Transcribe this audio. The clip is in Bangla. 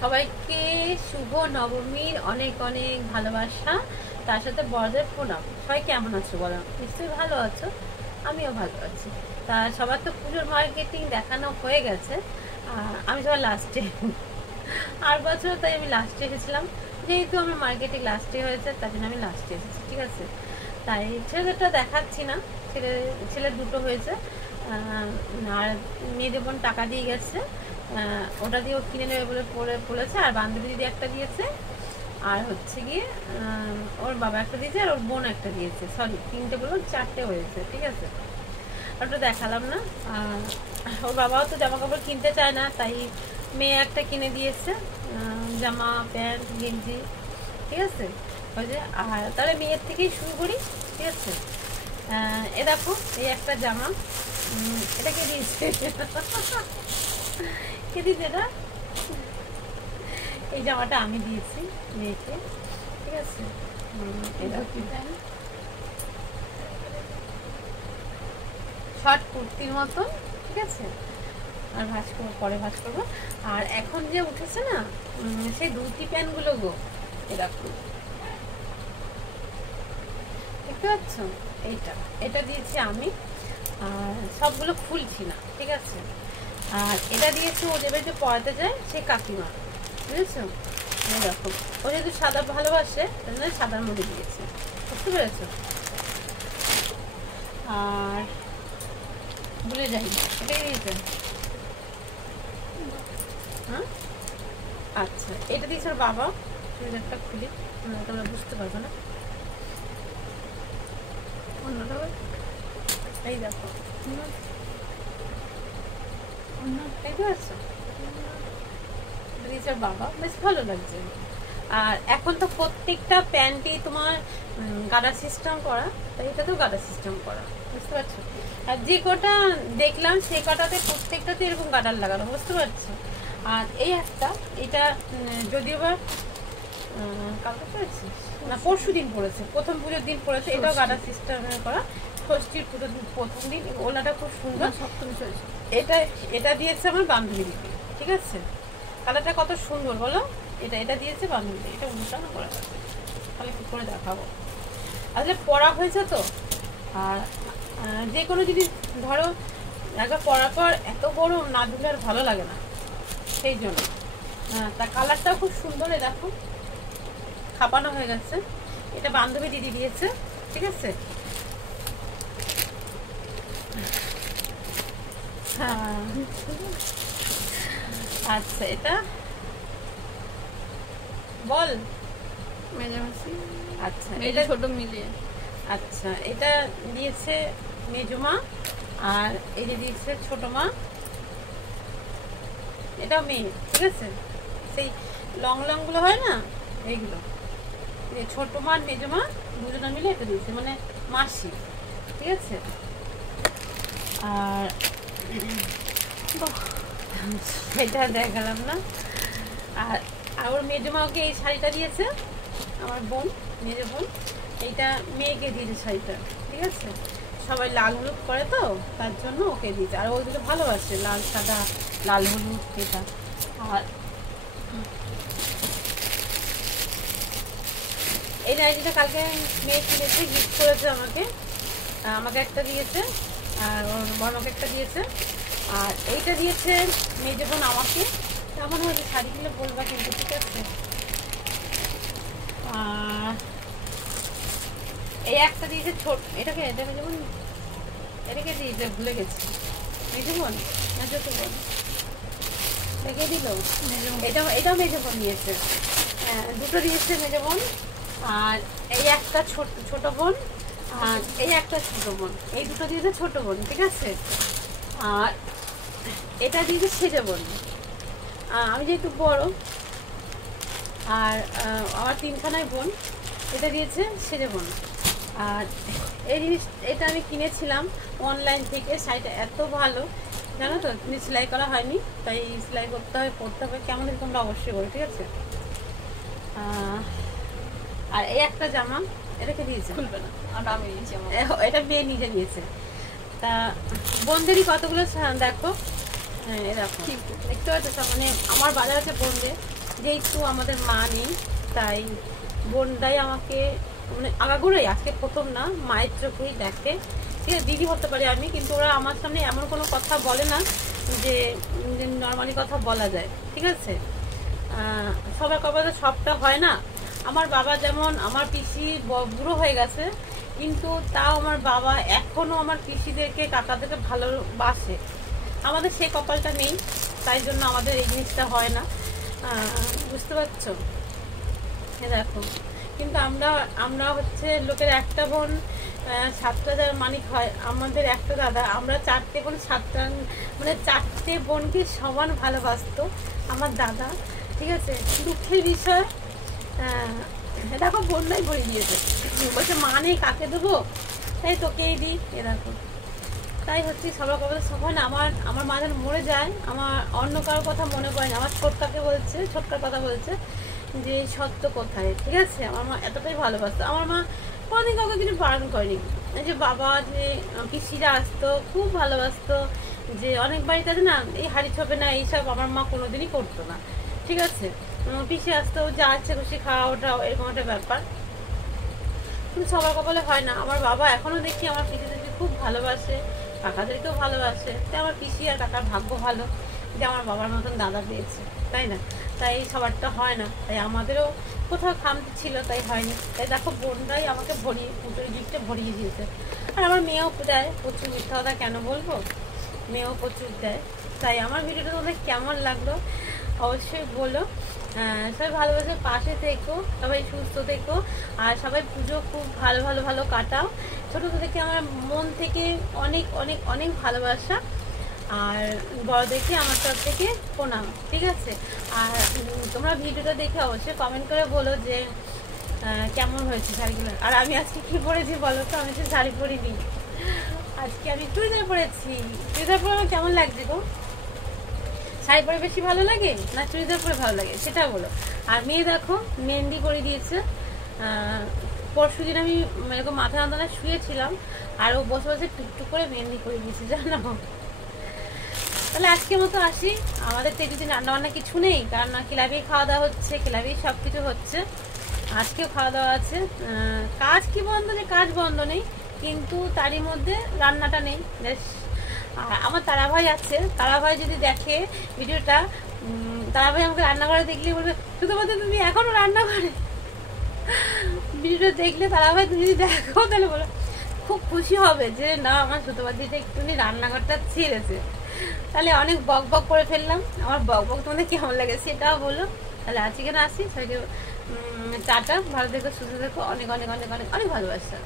সবাইকে শুভ নবমীর অনেক অনেক ভালোবাসা, তার সাথে বড়দের প্রণাম। সবাই কেমন আছো বলো? নিশ্চয়ই ভালো আছো, আমিও ভালো আছি। তা সবার তো পুজোর মার্কেটিং দেখানো হয়ে গেছে, আমি সবার লাস্টে আর বছর তাই আমি লাস্টে এসেছিলাম, যেহেতু আমার মার্কেটিং লাস্টে হয়েছে তার জন্য আমি লাস্টে এসেছি, ঠিক আছে। তাই ছেলেটা দেখাচ্ছি না, ছেলে দুটো হয়েছে, আর মেয়ে বোন টাকা দিয়ে গেছে, ওটা দিয়ে ও কিনে নেবে বলে বলেছে। আর বান্ধবী দিদি একটা দিয়েছে, আর হচ্ছে গিয়ে ওর বাবা একটা দিয়েছে, আর ওর বোন একটা দিয়েছে। সরি, তিনটে বলবো, চারটে হয়েছে, ঠিক আছে। ওটা দেখালাম না। ওর বাবাও তো জামা কাপড় কিনতে চায় না, তাই মেয়ে একটা কিনে দিয়েছে, জামা প্যান্ট গেঞ্জি, ঠিক আছে। ওই যে, আর তাহলে মেয়ের থেকেই শুরু করি, ঠিক আছে। এ দেখো, এই একটা জামা, এটা কে দিয়েছে? কে দিয়েছে এটা? এই জামাটা আমি দিয়েছি মেয়েকে, ঠিক আছে। শর্ট কুর্তির মতন, ঠিক আছে। আর ভাঁজ করবো, পরে ভাঁজ করবো। আর এখন যে উঠেছে না সেই ধুতি প্যান্টগুলো গো, এরকম দেখতে পাচ্ছ? এটা দিয়েছি আমি, আর সবগুলো খুলছি না, ঠিক আছে। আর এটা দিয়েছে ও যে বাড়িতে পড়াতে যায় সে কাকিমা, বুঝেছো? এরকম ও যেহেতু সাদা ভালোবাসে তাই জন্য সাদার মধ্যে দিয়েছে, বুঝতে পেরেছো? আর ভুলে যাই, এটাই দিয়েছে। হ্যাঁ, আচ্ছা, এটা দিয়েছে ওর বাবা। চুড়িদারটা খুলি, তোমরা বুঝতে পারবো না। অন্যটা এই দেখো, দেখতে পাচ্ছ? দিয়েছে ওর বাবা, বেশ ভালো লাগছে। আর এখন তো প্রত্যেকটা প্যান্টই তোমার গাডার সিস্টেম করা, তাই এটা তো গাডার সিস্টেম করা, বুঝতে পারছো? আর যে কটা দেখলাম সেই কটাতে প্রত্যেকটাতে এরকম গাডার লাগানো, বুঝতে পারছো? আর এই একটা, এটা যদিও বা কালকে পড়েছে না পরশু দিন পড়েছে, প্রথম পুজোর দিন পড়েছে, এটাও গাডার সিস্টেমে করা। ষষ্ঠীর পুজোর দিন প্রথম দিন, ওলাটা খুব সুন্দর। সপ্তমী এটা দিয়েছে আমার বান্ধবী দিদি, ঠিক আছে। কালারটা কত সুন্দর বলো? এটা দিয়েছে বান্ধবী, এটা উল্টানো করে তাহলে কি করে দেখাবো? আসলে পড়া হয়েছে তো, আর যে কোনো জিনিস ধরো একবার পড়ার পর এত গরম না ধুলে আর ভালো লাগে না, সেই জন্য। তা কালারটাও খুব সুন্দর, দেখো খাপানো হয়ে গেছে। এটা বান্ধবী দিদি দিয়েছে, ঠিক আছে। আচ্ছা, এটা বল মেজামাসি। আচ্ছা, এটা ছোট মিলিয়ে। আচ্ছা, এটা দিয়েছে মেজমা, আর এই যে দিয়েছে ছোট মা, এটা মেয়ে, ঠিক আছে। সেই লং লং গুলো হয় না, এইগুলো ছোট মা আর মেজমা দুজনে মিলে এটা দিয়েছে, মানে মাসি, ঠিক আছে। আর এটা দেখালাম না। আর ওর মেজমা ওকে এই শাড়িটা দিয়েছে, আমার বোন, মেজো বোন, এইটা মেয়েকে দিয়েছে শাড়িটা, ঠিক আছে। সবাই লাল হলুদ করে তো তার জন্য ওকে দিয়েছে, আর ওই দুটো ভালোবাসে, লাল সাদা লাল হলুদ এটা। আর এই নাইটিটা কালকে মেয়ে কিনেছে, গিফট করেছে আমাকে একটা দিয়েছে, আর ওর বড়কে একটা দিয়েছে। আর এইটা দিয়েছে মেয়ে যখন আমাকে, কেমন হয়েছে শাড়ি কিনে বলবা কিন্তু, ঠিক আছে। এই একটা দিয়েছে ছোট, এটাকে যেমন এটাকে দিয়েছে, ভুলে গেছি। মেজো বোন না ছোট বোন রেখে দিল, এটাও মেজো বোন দিয়েছে। দুটো দিয়েছে মেজো বোন, আর এই একটা ছোট বোন, আর এই একটা ছোট বোন, এই দুটো দিয়েছে ছোট বোন, ঠিক আছে। আর এটা দিয়েছে সেজে বোন, আমি যেহেতু বড়, আর আমার তিনখানায় বোন, এটা দিয়েছে সেজে বোন। আর এই জিনিস এটা আমি কিনেছিলাম অনলাইন থেকে, শাড়িটা এত ভালো জানো তো, কিন্তু সেলাই করা হয়নি, তাই সেলাই করতে হবে, পড়তে হবে, কেমন তোমরা অবশ্যই করো, ঠিক আছে। আর এই একটা জামা, এটাকে দিয়েছে, খুলবে না, আমি দিয়েছি, এটা মেয়ে নিজে নিয়েছে। তা বোনদেরই কতগুলো দেখো, দেখো দেখতে পাচ্ছ, মানে আমার বাজার আছে বোনদের, যেহেতু আমাদের মা নেই, তাই বোনটাই আমাকে মানে আগাগোড়াই, আজকে প্রথম না, মায়ের চোখেই দেখে। ঠিক আছে, দিদি হতে পারে আমি, কিন্তু ওরা আমার সামনে এমন কোনো কথা বলে না যে নর্মালি কথা বলা যায়। ঠিক আছে, সবার কপালে সবটা হয় না। আমার বাবা যেমন, আমার পিসি বুড়ো হয়ে গেছে, কিন্তু তাও আমার বাবা এখনও আমার পিসিদেরকে কাকাদেরকে ভালোবাসে। আমাদের সেই কপালটা নেই, তাই জন্য আমাদের এই জিনিসটা হয় না। বুঝতে পারছো? দেখো, কিন্তু আমরা হচ্ছে লোকের একটা বোন 7টা যার মানিক হয়, আমাদের একটা দাদা, আমরা 4টে বোন 7টা, মানে 4টে বোনকে সমান ভালোবাসতো আমার দাদা। ঠিক আছে, দুঃখের বিষয় দেখো বন্যায় ভরে দিয়েছে, বলছে মা নেই কাকে দেবো, তাই তোকেই দিই। দেখো, তাই হচ্ছে সবার কথা সবাই না। আমার মা যেন মরে যায়, আমার অন্য কারোর কথা মনে পড়ে না, আমার ছোটকাকে বলছে, ছোটকার কথা বলছে যে সত্য কোথায়। ঠিক আছে, আমার মা এতটাই ভালোবাসতো। আমার মা কোনোদিন কাউকে কিছু বারণ করেনি। এই যে বাবা, যে পিসিরা আসতো, খুব ভালোবাসতো, যে অনেক বাড়িতে আছে না এই হাড়ি ছোপে না, এইসব আমার মা কোনোদিনই করতো না। ঠিক আছে, পিসি আসতো, যা ইচ্ছে খুশি খাওয়া ওঠা, এরকম একটা ব্যাপার। কিন্তু সবার কপালে হয় না। আমার বাবা এখনো দেখি আমার পিসিদেরকে খুব ভালোবাসে, কাকাদেরকেও ভালোবাসে। তাই আমার পিসি আর কাকার ভাগ্য ভালো যে আমার বাবার মতন দাদা পেয়েছে, তাই না? তাই সবারটা হয় না, তাই আমাদেরও কোথাও খামতি ছিল, তাই হয়নি। তাই দেখো বোনরাই আমাকে ভরিয়ে, পুজোর গিফটে ভরিয়ে দিয়েছে। আর আমার মেয়েও দেয় প্রচুর, মিথ্যা কথা কেন বলবো, মেয়েও প্রচুর দেয়। তাই আমার ভিডিওটা তোমাদের কেমন লাগলো অবশ্যই বলো। সবাই ভালোবাসে, পাশে থেকো, সবাই সুস্থ থেকো, আর সবাই পুজো খুব ভালো কাটাও। ছোটো থেকে আমার মন থেকে অনেক অনেক অনেক ভালোবাসা, আর বড়দেরকে আমার তরফ থেকে প্রণাম। ঠিক আছে, আর তোমরা ভিডিওটা দেখে অবশ্যই কমেন্ট করে বলো যে কেমন হয়েছে শাড়িগুলো। আর আমি আজকে কি পরেছি বলো তো? আমি তো শাড়ি পরিনি, আজকে আমি চুড়িদার পরেছি। চুড়িদার পরে আমার কেমন লাগছে গো? শাড়ি পরে বেশি ভালো লাগে না চুড়িদার পরে ভালো লাগে সেটা বলো। আর মেয়ে দেখো মেহেন্দি করে দিয়েছে। পরশু দিন আমি এরকম মাথা নাদানা শুয়েছিলাম, আর ও বসে বসে টুকটুক করে মেহেন্দি করে দিয়েছে, জানো। তাহলে আজকের মতো আসি। আমাদের তো যদি রান্নাবান্না কিছু নেই, কারণ ক্লাবেই খাওয়া দাওয়া হচ্ছে, ক্লাবেই সব কিছু হচ্ছে। আজকেও খাওয়া দাওয়া আছে। কাজ কি বন্ধ, যে কাজ বন্ধ নেই, কিন্তু তারই মধ্যে রান্নাটা নেই। বেশ, আমার তারাভাই আছে, তারাভাই যদি দেখে ভিডিওটা, তারাভাই আমাকে রান্নাঘরে দেখলে বলবে শুধুমাত্র তুমি এখনো রান্নাঘরে। ভিডিওটা দেখলে তারাভাই তুমি যদি দেখো তাহলে বলো, খুব খুশি হবে যে না আমার ছোটবাদিটা একটুখানি রান্নাঘরটা ছেড়েছে। তাহলে অনেক বক বক করে ফেললাম, আমার বক বক তোমাদের কেমন লাগে সেটাও বলো। তাহলে আজকে কেন আসি, সবাইকে টাটা, ভালো থেকো, সুস্থ থেকো, অনেক অনেক অনেক অনেক অনেক ভালোবাসা।